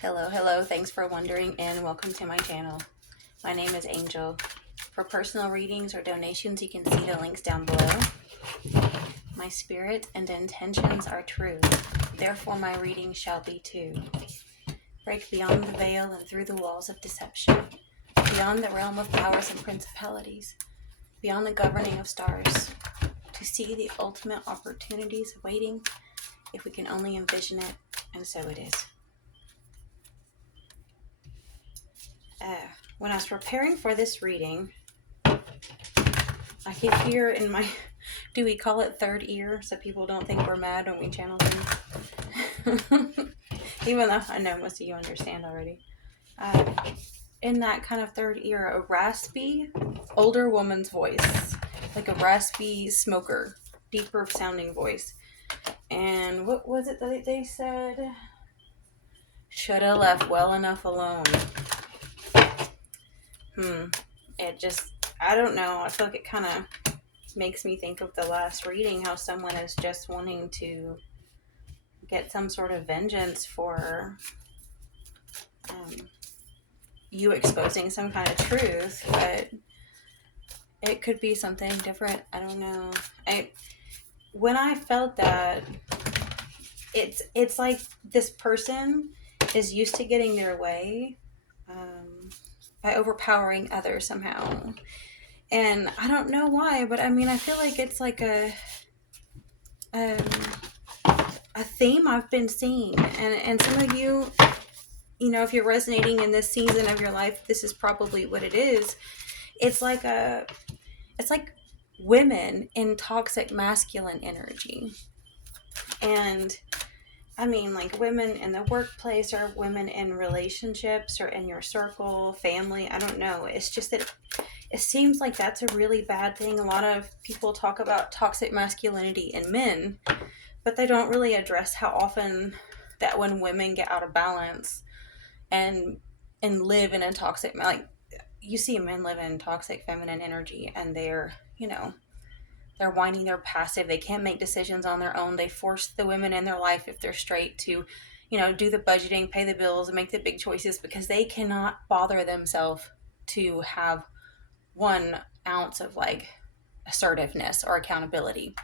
Hello, thanks for wondering and welcome to my channel. My name is Angel. For personal readings or donations, you can see the links down below. My spirit and intentions are true, therefore my readings shall be too. Break beyond the veil and through the walls of deception, beyond the realm of powers and principalities, beyond the governing of stars, to see the ultimate opportunities waiting if we can only envision it, and so it is. When I was preparing for this reading, I could hear in my, do we call it third ear so people don't think we're mad when we channel things? Even though I know most of you understand already. In that kind of third ear, a raspy, older woman's voice, like a raspy smoker, deeper sounding voice. And what was it that they said? Should have left well enough alone. It just, I don't know. I feel like it kind of makes me think of the last reading, how someone is just wanting to get some sort of vengeance for you exposing some kind of truth, but it could be something different. I don't know. When I felt that, it's like this person is used to getting their way by overpowering others somehow. And I don't know why, but I mean, I feel like it's like a theme I've been seeing. And some of you, if you're resonating in this season of your life, this is probably what it is. It's like women in toxic masculine energy. And I mean, like women in the workplace or women in relationships or in your circle, family. I don't know. It's just that it seems like that's a really bad thing. A lot of people talk about toxic masculinity in men, but they don't really address how often that when women get out of balance and live in a toxic, like you see men live in toxic feminine energy and they're whining, they're passive, they can't make decisions on their own. They force the women in their life, if they're straight, to do the budgeting, pay the bills, and make the big choices because they cannot bother themselves to have 1 ounce of like assertiveness or accountability.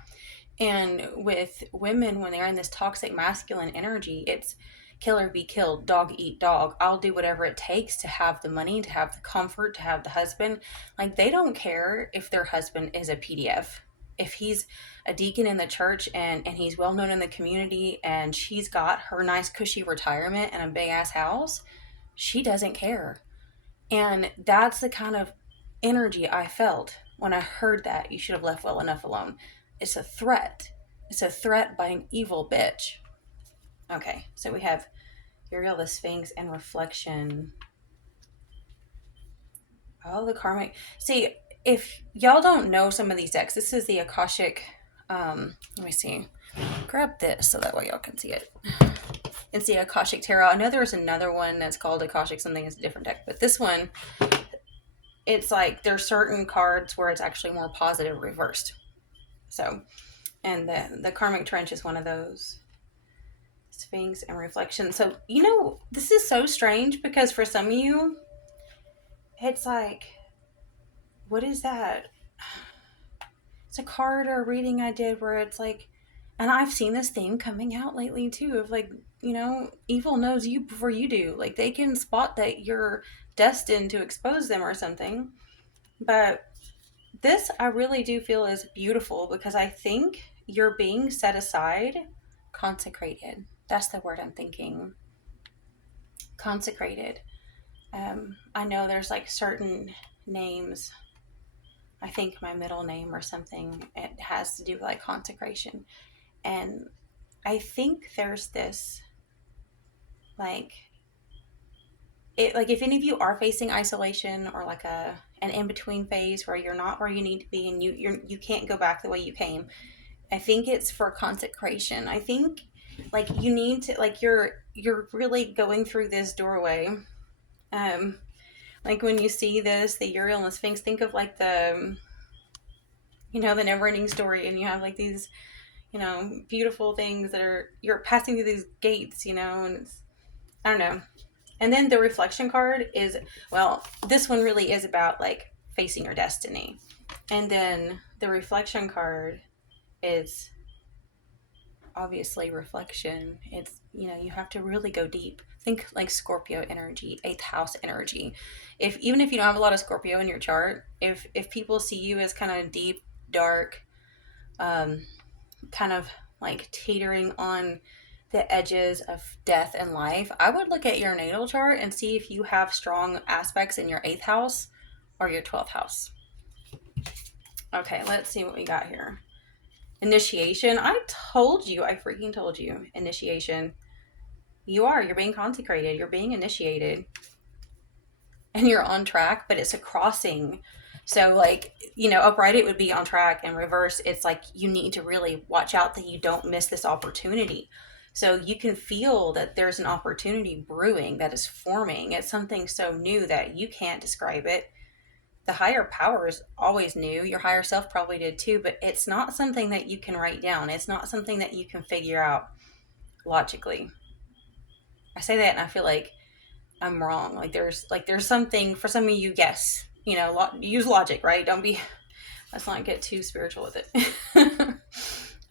And with women, when they're in this toxic masculine energy, it's kill or be killed, dog eat dog. I'll do whatever it takes to have the money, to have the comfort, to have the husband. Like, they don't care if their husband is a PDF. If he's a deacon in the church and he's well known in the community and she's got her nice cushy retirement and a big ass house, she doesn't care. And that's the kind of energy I felt when I heard that you should have left well enough alone. It's a threat. It's a threat by an evil bitch. Okay, so we have Uriel the Sphinx and Reflection. Oh, the Karmic. See, if y'all don't know some of these decks, this is the Akashic. Let me see. Grab this so that way y'all can see it. It's the Akashic Tarot. I know there's another one that's called Akashic something. It's a different deck, but this one, it's like there's certain cards where it's actually more positive reversed. So, and the Karmic Trench is one of those. Sphinx and Reflection. So, this is so strange because for some of you, it's like, what is that? It's a card or a reading I did where it's like, and I've seen this theme coming out lately too, of like, evil knows you before you do. Like, they can spot that you're destined to expose them or something. But this I really do feel is beautiful because I think you're being set aside, consecrated. That's the word I'm thinking. Consecrated. I know there's like certain names. I think my middle name or something, it has to do with like consecration. And I think there's this like if any of you are facing isolation or like an in-between phase where you're not where you need to be and you can't go back the way you came, I think it's for consecration. I think like you need to, like, you're really going through this doorway. Like when you see this, the Uriel and the Sphinx, think of like the the never-ending story, and you have like these beautiful things that you're passing through these gates, and I don't know. And then the reflection card is, well, this one really is about like facing your destiny. And then the reflection card is obviously reflection. It's, you have to really go deep. Think like Scorpio energy, eighth house energy. If even if you don't have a lot of Scorpio in your chart, if people see you as kind of deep, dark, um, kind of like teetering on the edges of death and life, I would look at your natal chart and see if you have strong aspects in your eighth house or your 12th house. Okay, let's see what we got here. Initiation. I freaking told you. Initiation. You're being consecrated. You're being initiated. And you're on track, but it's a crossing. So, like, upright it would be on track, and reverse, it's like you need to really watch out that you don't miss this opportunity. So, you can feel that there's an opportunity brewing that is forming. It's something so new that you can't describe it. The higher powers always knew. Your higher self probably did too, but it's not something that you can write down. It's not something that you can figure out logically. I say that and I feel like I'm wrong. There's something for some of you. Yes, use logic, right? Let's not get too spiritual with it.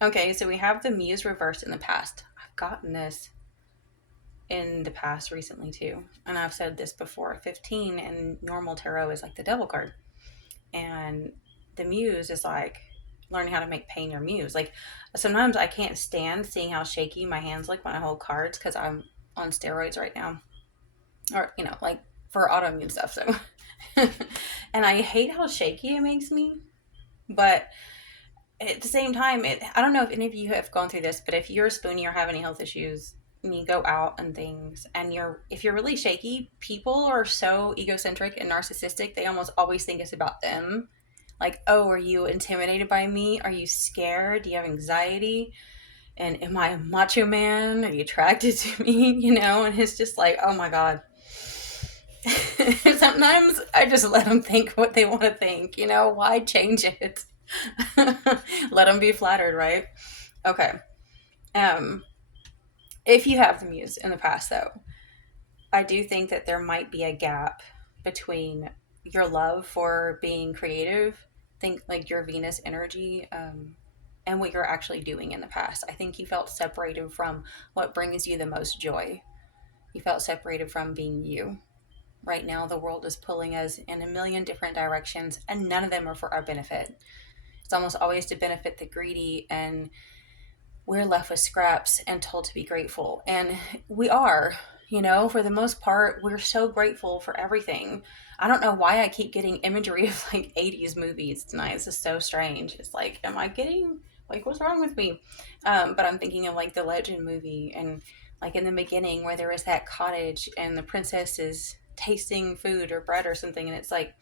Okay, so we have the Muse reversed in the past. I've gotten this in the past recently too, and I've said this before. 15 and normal tarot is like the devil card, and the Muse is like learning how to make pain your muse. Like, sometimes I can't stand seeing how shaky my hands look when I hold cards because I'm on steroids right now, or like for autoimmune stuff. So and I hate how shaky it makes me, but at the same time, I don't know if any of you have gone through this, but if you're a spoonie or have any health issues and you go out and things, and if you're really shaky, people are so egocentric and narcissistic, they almost always think it's about them. Like, oh, are you intimidated by me? Are you scared? Do you have anxiety? And am I a macho man? Are you attracted to me? And it's just like, oh my God. Sometimes I just let them think what they want to think. Why change it? Let them be flattered, right? Okay. If you have the Muse in the past, though, I do think that there might be a gap between your love for being creative, think like your Venus energy, and what you're actually doing in the past. I think you felt separated from what brings you the most joy. You felt separated from being you. Right now, the world is pulling us in a million different directions, and none of them are for our benefit. It's almost always to benefit the greedy, and we're left with scraps and told to be grateful. And we are, for the most part, we're so grateful for everything. I don't know why I keep getting imagery of like 80s movies tonight. This is so strange. It's like, am I getting, like, what's wrong with me? But I'm thinking of like the Legend movie, and like in the beginning where there is that cottage and the princess is tasting food or bread or something, and it's like,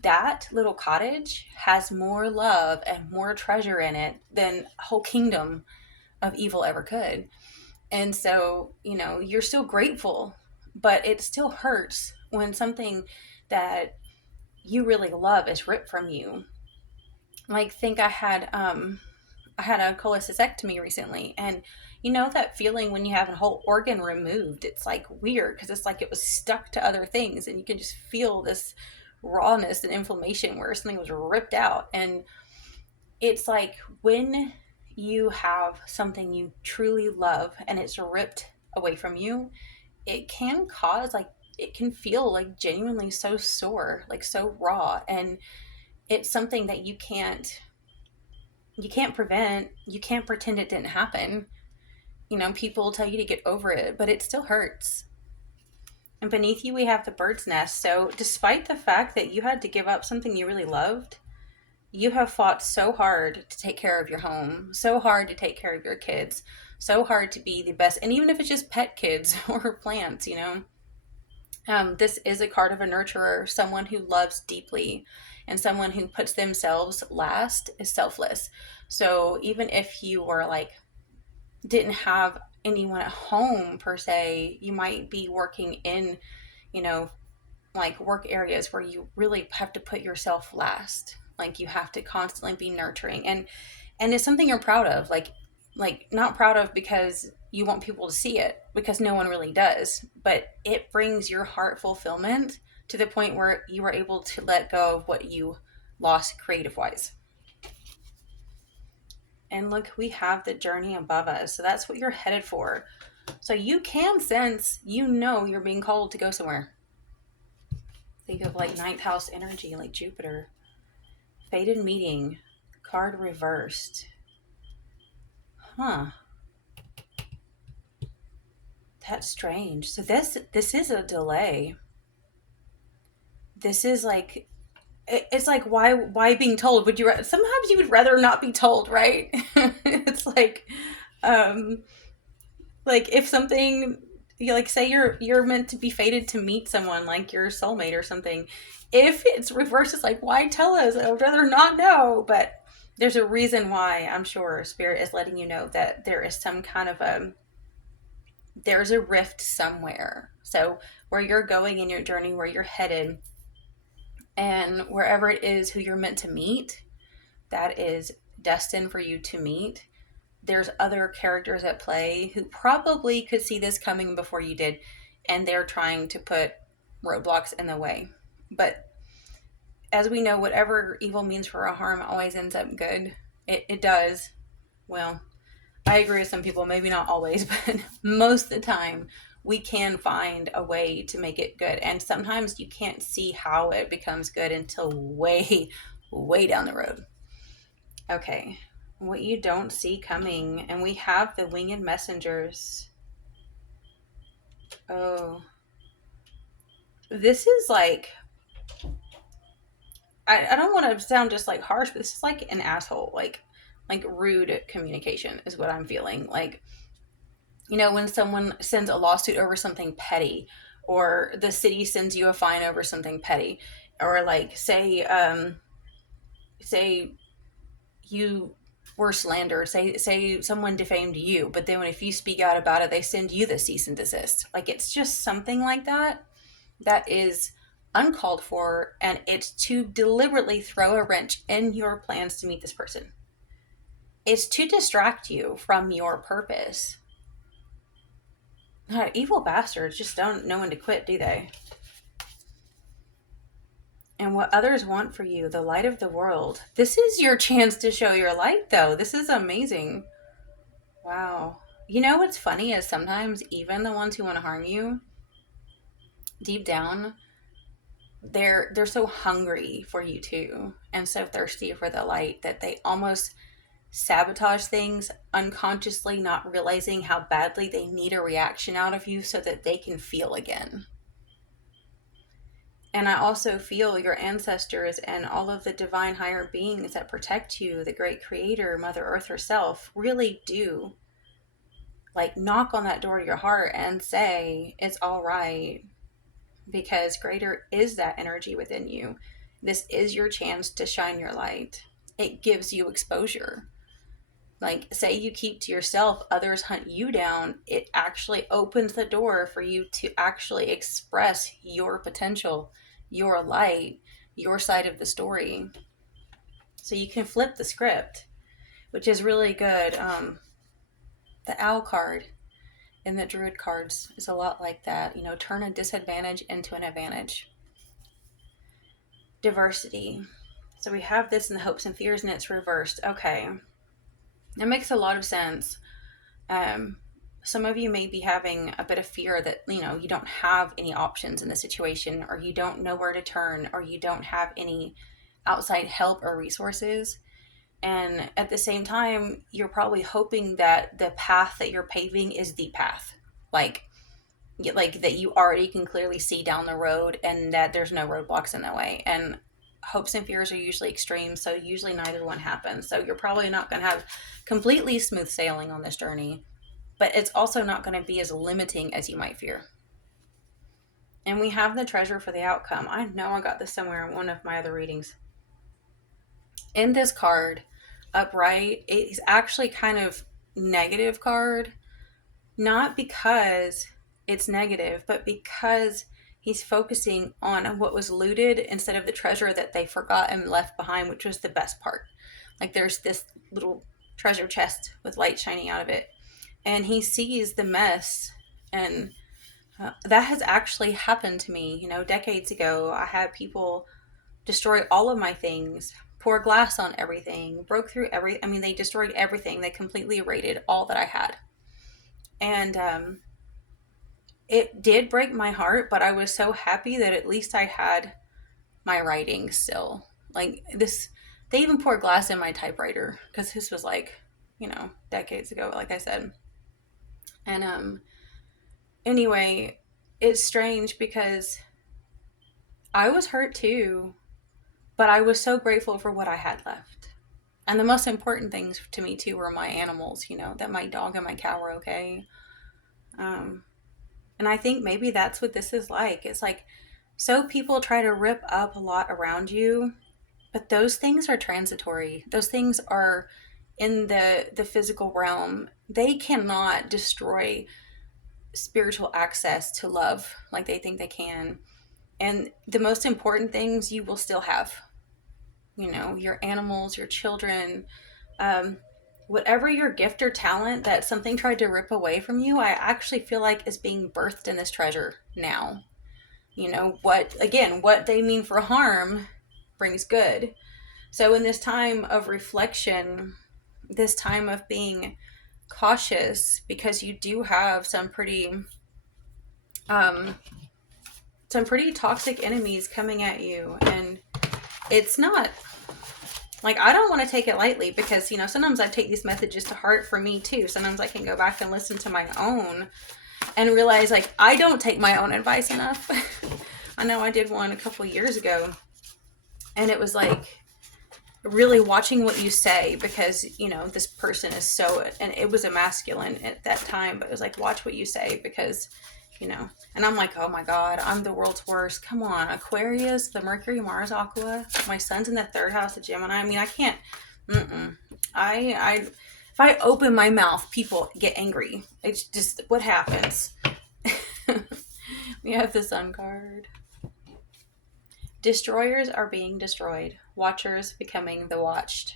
that little cottage has more love and more treasure in it than a whole kingdom of evil ever could. And so, you're still grateful, but it still hurts when something that you really love is ripped from you. Like, think I had a cholecystectomy recently, and that feeling when you have a whole organ removed, it's like weird because it's like it was stuck to other things, and you can just feel this rawness and inflammation where something was ripped out. And it's like when you have something you truly love and it's ripped away from you, it can feel like genuinely so sore, like so raw, and it's something that you can't prevent. You can't pretend it didn't happen. People tell you to get over it, but it still hurts. And beneath you, we have the bird's nest. So despite the fact that you had to give up something you really loved, you have fought so hard to take care of your home, so hard to take care of your kids, so hard to be the best. And even if it's just pet kids or plants, this is a card of a nurturer, someone who loves deeply, and someone who puts themselves last is selfless. So even if you were like, didn't have anyone at home per se, you might be working in, like work areas where you really have to put yourself last. Like you have to constantly be nurturing, and it's something you're proud of. Like not proud of because you want people to see it because no one really does. But it brings your heart fulfillment to the point where you are able to let go of what you lost creative wise. And look, we have the journey above us. So that's what you're headed for. So you can sense, you're being called to go somewhere. Think of like ninth house energy, like Jupiter. Fated meeting, card reversed. Huh. That's strange. So this is a delay. This is like, it's like, why being told? Sometimes you would rather not be told, right? It's um like if something, like say you're meant to be fated to meet someone like your soulmate or something. If it's reversed, it's like, why tell us? I would rather not know. But there's a reason why. I'm sure Spirit is letting you know that there is some kind of there's a rift somewhere. So where you're going in your journey, where you're headed, and wherever it is who you're meant to meet, that is destined for you to meet. There's other characters at play who probably could see this coming before you did, and they're trying to put roadblocks in the way. But as we know, whatever evil means for a harm always ends up good. It does. Well, I agree with some people, maybe not always, but most of the time we can find a way to make it good. And sometimes you can't see how it becomes good until way, way down the road. Okay, what you don't see coming. And we have the winged messengers. Oh, this is like, I don't want to sound just like harsh, but this is like an asshole, like rude communication is what I'm feeling. Like, when someone sends a lawsuit over something petty, or the city sends you a fine over something petty, or like say you were slandered, say someone defamed you, but then if you speak out about it, they send you the cease and desist. Like, it's just something like that is uncalled for, and it's to deliberately throw a wrench in your plans to meet this person. It's to distract you from your purpose. God, evil bastards just don't know when to quit, do they? And what others want for you, the light of the world. This is your chance to show your light, though. This is amazing. Wow. You know what's funny is sometimes even the ones who want to harm you, deep down, they're so hungry for you too, and so thirsty for the light that they almost sabotage things unconsciously, not realizing how badly they need a reaction out of you so that they can feel again. And I also feel your ancestors and all of the divine higher beings that protect you, the great creator, Mother Earth herself, really do like knock on that door to your heart and say, it's all right, because greater is that energy within you. This is your chance to shine your light. It gives you exposure. Like, say you keep to yourself, others hunt you down, it actually opens the door for you to actually express your potential, your light, your side of the story. So you can flip the script, which is really good. The owl card in the druid cards is a lot like that. Turn a disadvantage into an advantage. Diversity. So we have this in the hopes and fears, and it's reversed. Okay. It makes a lot of sense. Some of you may be having a bit of fear that, you don't have any options in the situation, or you don't know where to turn, or you don't have any outside help or resources. And at the same time, you're probably hoping that the path that you're paving is the path. Like that you already can clearly see down the road and that there's no roadblocks in the way. And hopes and fears are usually extreme, so usually neither one happens. So you're probably not going to have completely smooth sailing on this journey, but it's also not going to be as limiting as you might fear. And we have the treasure for the outcome. I know I got this somewhere in one of my other readings. In this card, upright, it's actually kind of negative card, not because it's negative, but because he's focusing on what was looted instead of the treasure that they forgot and left behind, which was the best part. Like, there's this little treasure chest with light shining out of it. and he sees the mess. And that has actually happened to me. Decades ago, I had people destroy all of my things, pour glass on everything, broke through I mean, they destroyed everything. They completely raided all that I had. And it did break my heart, but I was so happy that at least I had my writing still. Like this, they even poured glass in my typewriter because this was like, decades ago, like I said. And anyway, it's strange because I was hurt too, but I was so grateful for what I had left. And the most important things to me too were my animals, that my dog and my cow were okay. Um, and I think maybe that's what this is like. It's like, so people try to rip up a lot around you, but those things are transitory. Those things are in the physical realm. They cannot destroy spiritual access to love like they think they can. And the most important things you will still have. Your animals, your children, um, whatever your gift or talent that something tried to rip away from you, I actually feel like is being birthed in this treasure now. What they mean for harm brings good. So in this time of reflection, this time of being cautious, because you do have um, some pretty toxic enemies coming at you, and it's not like, I don't want to take it lightly because, sometimes I take these messages to heart for me too. Sometimes I can go back and listen to my own and realize, like, I don't take my own advice enough. I know I did one a couple years ago, and it was like really watching what you say, because, this person is so, and it was a masculine at that time, but it was like, watch what you say, because, and I'm like, oh my God, I'm the world's worst. Come on, Aquarius, the Mercury, Mars, Aqua. My son's in the third house of Gemini. I mean, I can't. If I open my mouth, people get angry. It's just what happens. We have the Sun card. Destroyers are being destroyed. Watchers becoming the watched.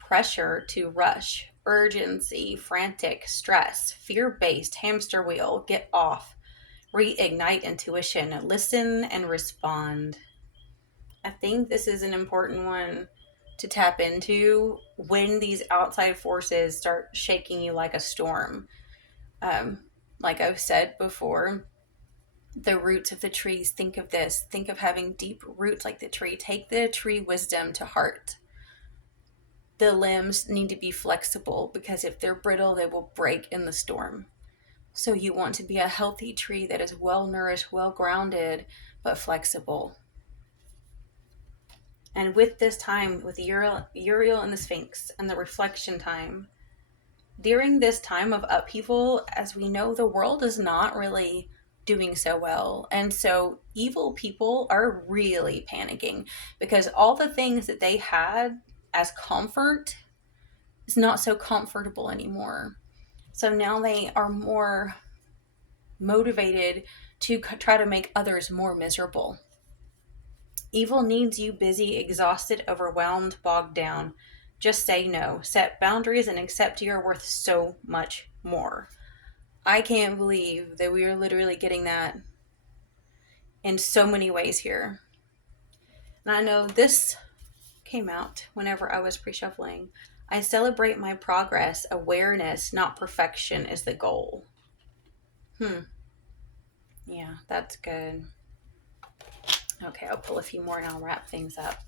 Pressure to rush. Urgency, frantic, stress, fear-based, hamster wheel, get off, reignite intuition, listen and respond. I think this is an important one to tap into when these outside forces start shaking you like a storm. Like I've said before, the roots of the trees, think of this, think of having deep roots like the tree. Take the tree wisdom to heart. The limbs need to be flexible, because if they're brittle, they will break in the storm. So you want to be a healthy tree that is well nourished, well grounded, but flexible. And with this time, with Uriel and the Sphinx and the reflection time, during this time of upheaval, as we know, the world is not really doing so well. And so evil people are really panicking, because all the things that they had as comfort is not so comfortable anymore. So now they are more motivated to try to make others more miserable. Evil needs you busy, exhausted, overwhelmed, bogged down. Just say no, set boundaries, and accept you're worth so much more. I can't believe that we are literally getting that in so many ways here. And I know this came out whenever I was pre-shuffling. I celebrate my progress. Awareness, not perfection, is the goal. Yeah, that's good. Okay, I'll pull a few more and I'll wrap things up.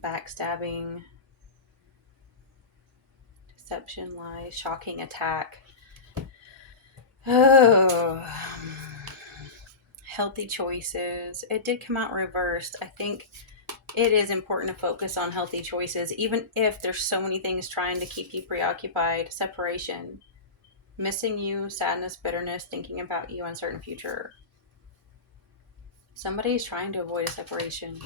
Backstabbing, deception, lies, shocking attack. Oh, healthy choices. It did come out reversed. I think it is important to focus on healthy choices, even if there's so many things trying to keep you preoccupied. Separation, missing you, sadness, bitterness, thinking about you, uncertain future. Somebody's trying to avoid a separation.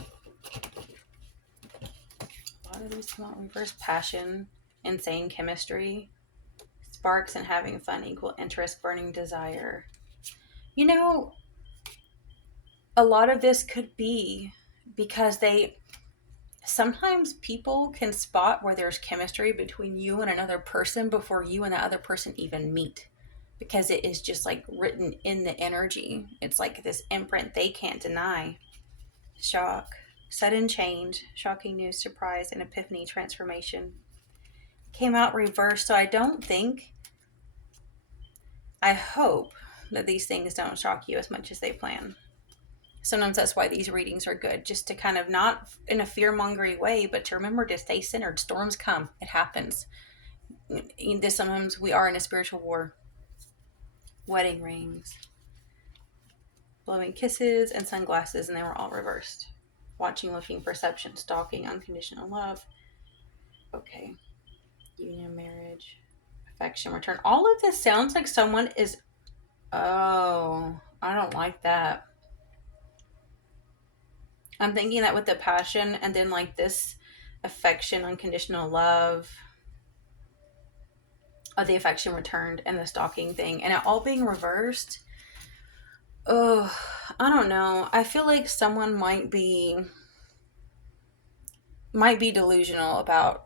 A lot of these come out reverse. Passion, insane chemistry, sparks and having fun, equal interest, burning desire. a lot of this could be because sometimes people can spot where there's chemistry between you and another person before you and that other person even meet, because it is just like written in the energy. It's like this imprint they can't deny. Shock, sudden change, shocking news, surprise, and epiphany, transformation. Came out reversed, so I hope that these things don't shock you as much as they plan. Sometimes that's why these readings are good, just to kind of, not in a fear-mongering way, but to remember to stay centered. Storms come. It happens. Sometimes we are in a spiritual war. Wedding rings, blowing kisses, and sunglasses, and they were all reversed. Watching, looking, perception, stalking, unconditional love. Okay. Union, marriage, affection, return. All of this sounds like someone is... Oh, I don't like that. I'm thinking that with the passion and then like this affection, unconditional love, the affection returned, and the stalking thing, and it all being reversed. Oh, I don't know. I feel like someone might be delusional about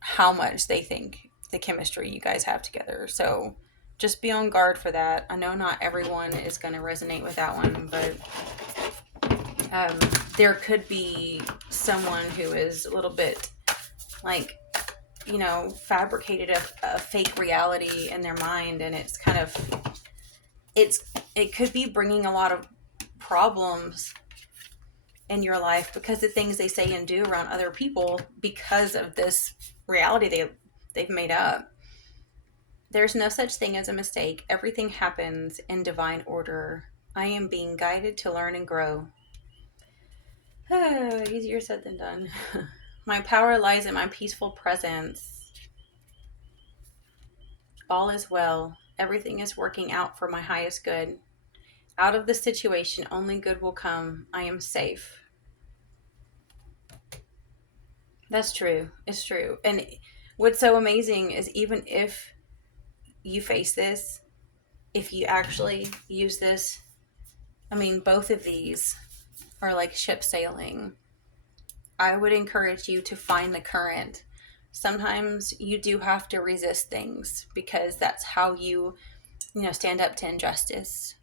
how much they think the chemistry you guys have together. So just be on guard for that. I know not everyone is going to resonate with that one, but there could be someone who is a little bit like, fabricated a fake reality in their mind, and it's kind of, it could be bringing a lot of problems in your life because the things they say and do around other people, because of this reality they've made up. There's no such thing as a mistake. Everything happens in divine order. I am being guided to learn and grow. Easier said than done. My power lies in my peaceful presence. All is well. Everything is working out for my highest good. Out of the situation, only good will come. I am safe. That's true. It's true. And what's so amazing is, even if you face this, if you actually use this, I mean, both of these are like ship sailing. I would encourage you to find the current. Sometimes you do have to resist things because that's how you stand up to injustice.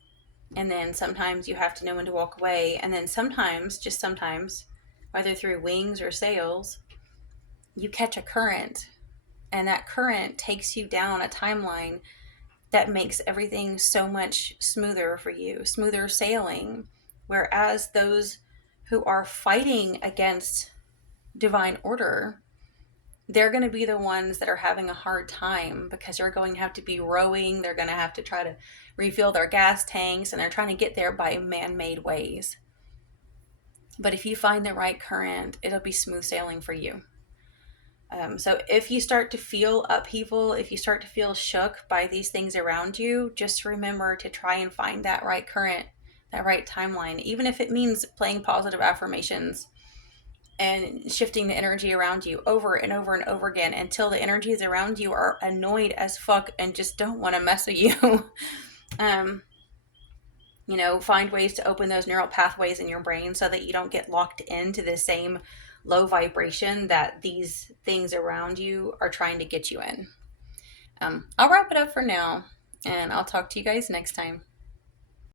And then sometimes you have to know when to walk away. And then sometimes, just sometimes, whether through wings or sails, you catch a current. And that current takes you down a timeline that makes everything so much smoother for you, smoother sailing. Whereas those who are fighting against divine order, they're going to be the ones that are having a hard time because they're going to have to be rowing. They're going to have to try to refill their gas tanks, and they're trying to get there by man-made ways. But if you find the right current, it'll be smooth sailing for you. So if you start to feel upheaval, if you start to feel shook by these things around you, just remember to try and find that right current, that right timeline, even if it means playing positive affirmations and shifting the energy around you over and over and over again until the energies around you are annoyed as fuck and just don't want to mess with you. Find ways to open those neural pathways in your brain so that you don't get locked into the same low vibration that these things around you are trying to get you in. I'll wrap it up for now, and I'll talk to you guys next time.